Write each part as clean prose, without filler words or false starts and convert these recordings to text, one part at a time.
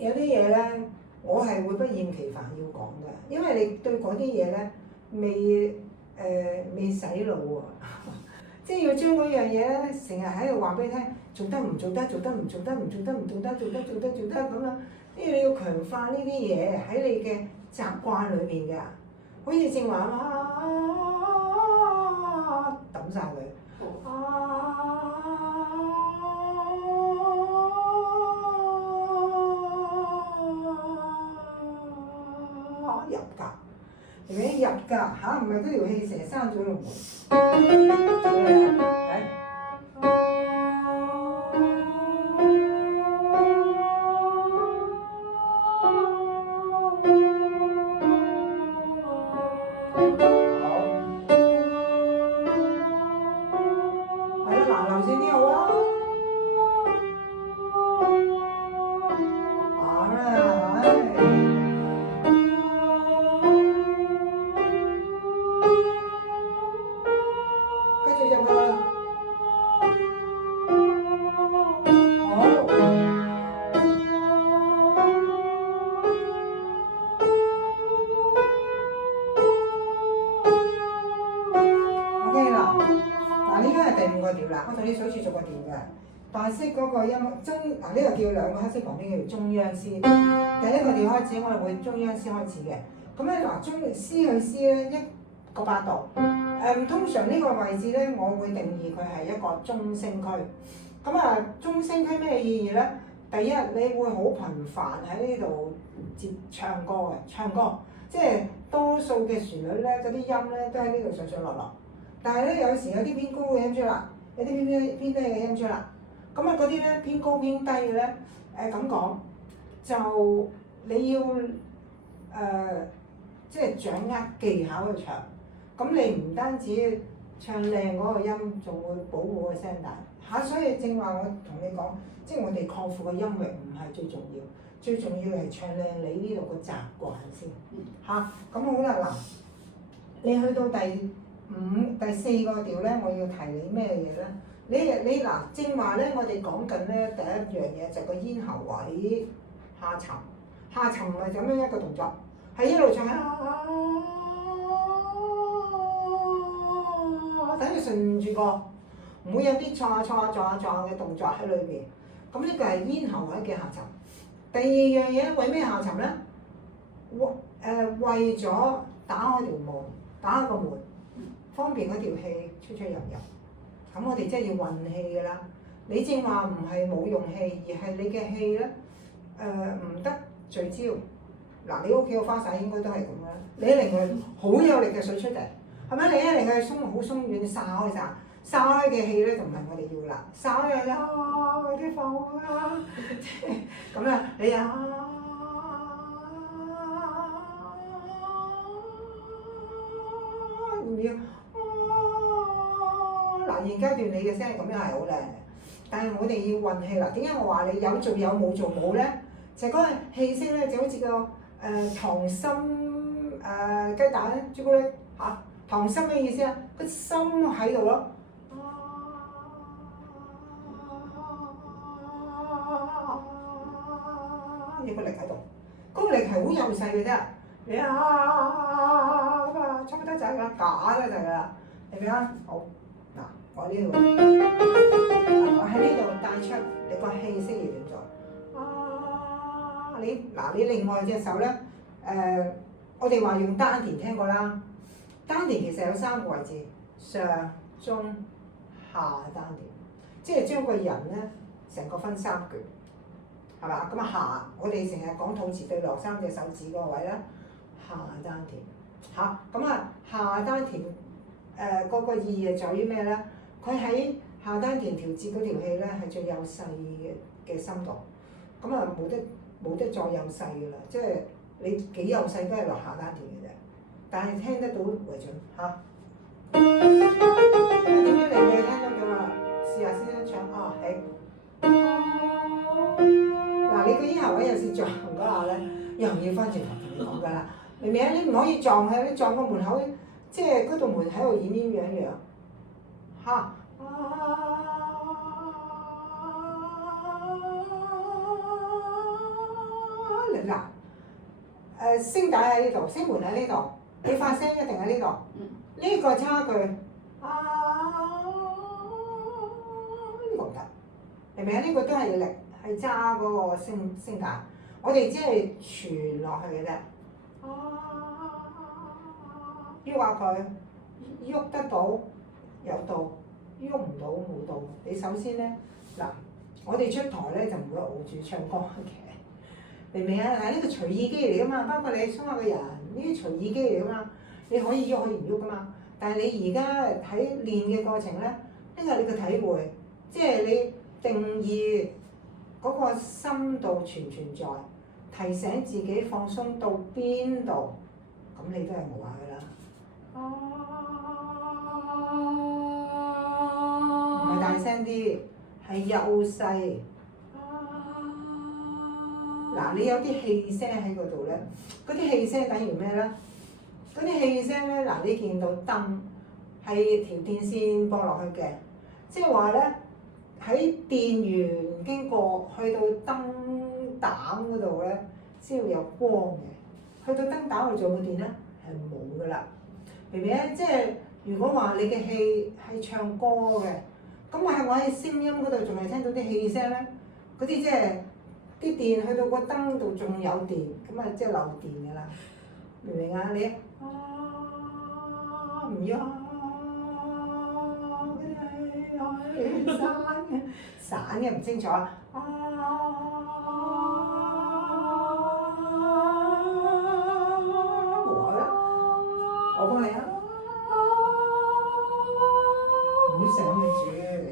有啲嘢咧，我係會不厭其煩要講嘅，因為你對嗰啲嘢咧未洗腦喎，即係要將嗰樣嘢咧成日喺度話俾你聽，做得唔做得，做得唔做得，唔做得唔做得，做得做得做得咁樣，因為你要強化呢啲嘢喺你嘅習慣裏面㗎，好似正話啊抌晒佢。入格，係咪入格嚇？唔係嗰條氣成日生咗龍門。我同你數住逐個調嘅，白色嗰個音中呢個叫兩個黑色旁邊叫中央絲。第一個調開始，我哋會中央絲開始嘅。咁咧嗱，中絲去絲咧一個八度。通常呢個位置咧，我會定義佢係一個中聲區。咁啊，中聲區咩意義咧？第一，你會好頻繁喺呢度唱歌嘅，唱歌，即係多數嘅旋律咧，嗰啲音咧都喺呢度上上落落。但係咧，有時有啲偏高嘅音出啦。有啲偏低嘅音出啦，咁啊嗰啲咧偏高偏低嘅咧，咁講就你要即係掌握技巧去唱，咁你唔單止唱靚嗰個音，仲會保護個聲帶嚇，所以正話我同你講，即係我哋擴闊個音域唔係最重要，最重要係唱靚你呢度個習慣先嚇，咁好啦嗱，你去到第四個調咧，我要提你咩嘢咧？你嗱，正話咧，我哋講緊咧第一樣嘢就個咽喉位下沉，下沉唔係咁樣一個動作，係一路唱等佢順住個，唔會有啲撞嘅動作喺裏邊。咁呢個係咽喉位嘅下沉。第二樣嘢為咩下沉咧？為咗打開條門，打開個門。方便嗰條氣出入，咁我哋真係要運氣㗎啦。你正話唔係冇用氣，而係你嘅氣咧唔得聚焦。嗱，你屋企個花灑應該都係咁啦。你一令佢好有力嘅水出嚟，係咪？你一令佢好鬆軟散開晒，散開嘅氣咧就唔係我哋要啦。散開啊，嗰啲放啊，咁啦，你唔要。現階段你嘅聲咁樣係好靚嘅，但係我哋要運氣啦。點解我話你有做有冇做冇咧？就係嗰個氣息咧，就好似個溏心雞蛋朱古力嚇，溏心咩意思啊？個心喺度咯，有個力喺度，嗰個力係好幼細嘅啫。你咁啊，出得仔啦，假嘅就係啦，係咪啊？好。我呢度，我喺呢度帶出你個氣息要點做。你另外隻手咧，我哋話用丹田聽過啦。丹田其實有三個位置，上、中、下丹田，即係將個人咧成個分三橛，係嘛？咁啊下，我哋成日講肚臍對落三隻手指嗰個位咧，下丹田。嚇，咁啊下丹田嗰個意義在於咩咧？佢喺下丹田調節嗰條氣咧係最幼細嘅深度，咁啊冇得再幼細㗎啦，即係你幾幼細都係落下丹田嘅啫，但係聽得到為準嚇。點樣令你聽得到啊？試下先唱啊，係。嗱，你個咽喉位有時撞嗰下咧，又唔要翻轉頭同你講㗎啦，明唔明啊？你唔可以撞佢，你撞個門口，即係嗰道門喺度掩掩樣樣。嚇！聲帶喺呢度，聲門喺呢度，你發聲一定喺呢度。呢個差距呢個唔得，明唔明啊？呢個都係力，係揸嗰個聲帶。我哋只係傳落去嘅啫。要話佢喐得到有道，喐唔到冇道。你首先咧嗱，我哋出台咧就唔會傲住唱歌嘅，明唔明啊？嗱，呢個隨意機嚟噶嘛，包括你鬆下個人，呢啲隨意機嚟噶嘛，你可以喐可以唔喐噶嘛。但係你而家喺練嘅過程咧，呢個係你嘅體會，即係你定義嗰個深度存唔存在，提醒自己放鬆到邊度，咁你都係無話噶啦。唔係大聲啲，係幼細。嗱，你有啲氣聲喺嗰度咧，嗰啲氣聲等於咩咧？嗰啲氣聲咧，嗱，你見到燈係條電線駁落去嘅，即係話咧喺電源經過去到燈膽嗰度咧，先會有光嘅。去到燈膽嗰度做冇電咧，係冇噶啦。明唔明啊？即係如果話你嘅氣係唱歌嘅，咁我喺聲音嗰度仲係聽到啲氣聲咧，嗰啲即係啲電去到個燈度仲有電，咁啊即係漏電噶啦。明唔明啊？你唔要散嘅唔清楚啊！我幫你啊！唔好上去住，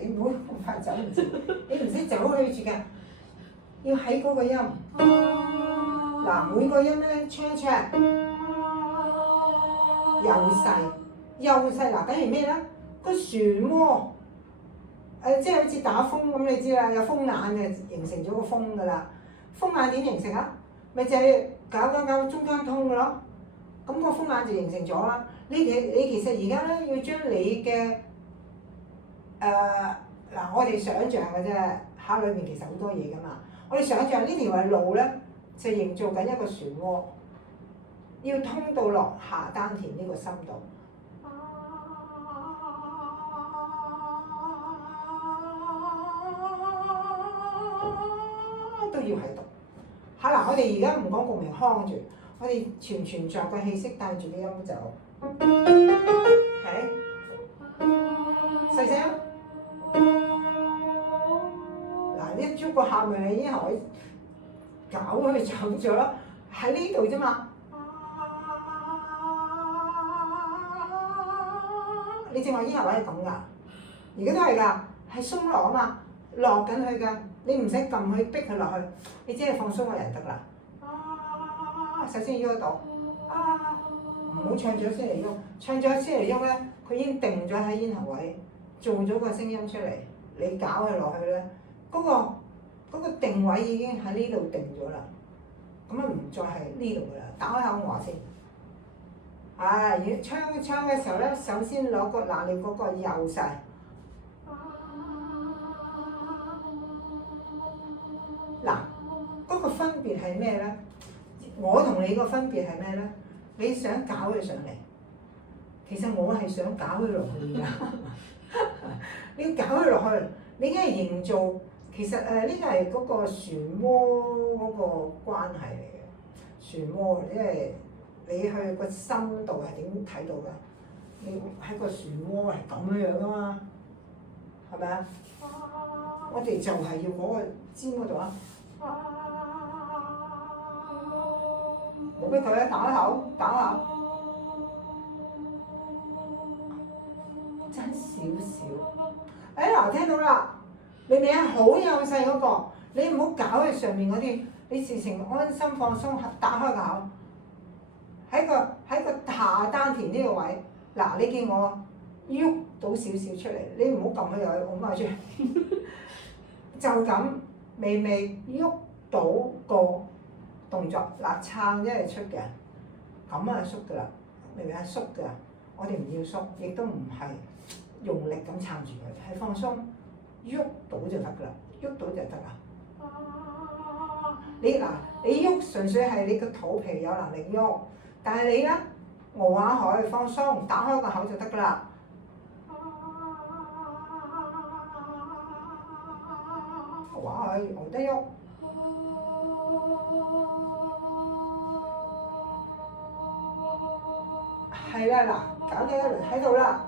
你唔好咁快走唔住，你唔識走去住㗎，要喺嗰個音。嗱，每個音咧 check 幼細嗱，等於咩咧？個漩渦即係好似打風咁，你知啦，有風眼就形成咗個風㗎啦。風眼點形成啊？咪就係搞中間通㗎咯。咁個風眼就形成咗啦。你其實而家咧要將你嘅嗱，我哋想像嘅啫，考裏面其實好多嘢㗎嘛。我哋想像呢條係路咧，就營造緊一個漩渦，要通到落下丹田呢個深度。都要喺度。嚇嗱，我哋而家唔講共鳴腔住，我哋存在嘅氣息帶住啲音走。係，細聲。嗱，一捉個下面已經可以搞佢走咗啦，喺呢度啫嘛。你正話咽喉位係咁㗎，而家都係㗎，係鬆落啊嘛，落緊去㗎。你唔使撳去逼佢落去，你只係放鬆個人得啦。首先要喐到，唔好唱咗先嚟喐，唱咗先嚟喐咧，佢已經定咗喺咽喉位，做咗個聲音出嚟，你搞佢落去咧，嗰個定位已經喺呢度定咗啦，咁啊唔再係呢度噶啦，打開口話先。要唱嘅時候咧，首先攞個嗱你嗰個幼細。嗱，嗰個分別係咩咧？我同你個分別係咩咧？你想搞佢上嚟，其實我係想搞佢落去㗎。你要搞佢落去，你梗係營造。其實呢個係嗰個漩渦嗰個關係嚟嘅。漩渦，即係你去個深度係點睇到㗎？你喺個漩渦係咁樣㗎嘛？係咪啊？我哋就係要嗰個尖嗰度啊！冇俾佢啊！打口，爭少少。嗱，聽到啦，明唔明啊？好幼細嗰個，你唔好搞佢上面嗰啲，你事情安心放鬆，打開個口，喺個下丹田呢個位。嗱，你見我喐到少少出嚟，你唔好撳佢入去，我掹出嚟。就咁微微喐到個動作，嗱撐一係出嘅，咁啊縮㗎啦，明唔明啊？縮㗎，我哋唔要縮，亦都唔係用力咁撐住佢，係放鬆，喐到就得㗎啦，喐到就得啦。你喐純粹係你個肚皮有能力喐，但係你咧熬下海放鬆，打開個口就得㗎啦。熬下海熬得喐。係啦，嗱，搞掂喺度啦。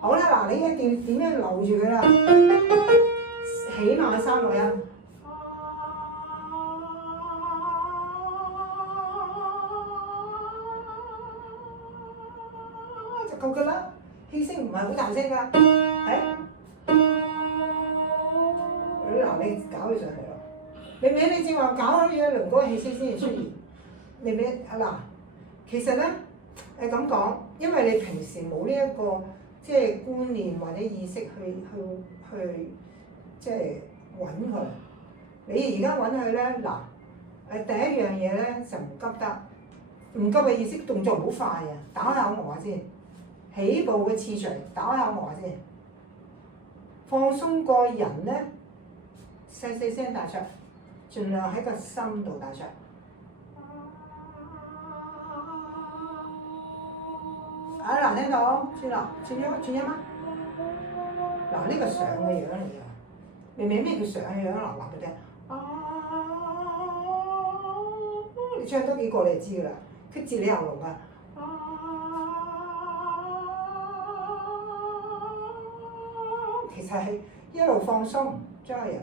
好啦，嗱，你一定點樣留住佢啦？起碼3個音。就夠㗎啦，氣聲唔係好大聲㗎，嗱，你搞佢上嚟咯。明明你正話搞咗一輪嗰個氣聲先至出現，明明嗱，其實咧咁講，因為你平時冇呢一個即係觀念或者意識去即係揾佢。你而家揾佢咧，嗱第一樣嘢咧就唔急得，唔急嘅意思動作唔好快啊，打開口磨下先。起步嘅次序，打開口磨下先。放鬆個人咧，細細聲大出，盡量喺個心度大出。嗱，聽到？轉音啊！嗱，呢個上嘅樣嚟㗎，明明咩叫上嘅樣？嗱，話俾你聽。你唱多幾個你就知㗎啦，佢接你喉嚨㗎。其實係一路放鬆將個人，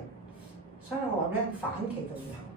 所以我話咧反其道而行。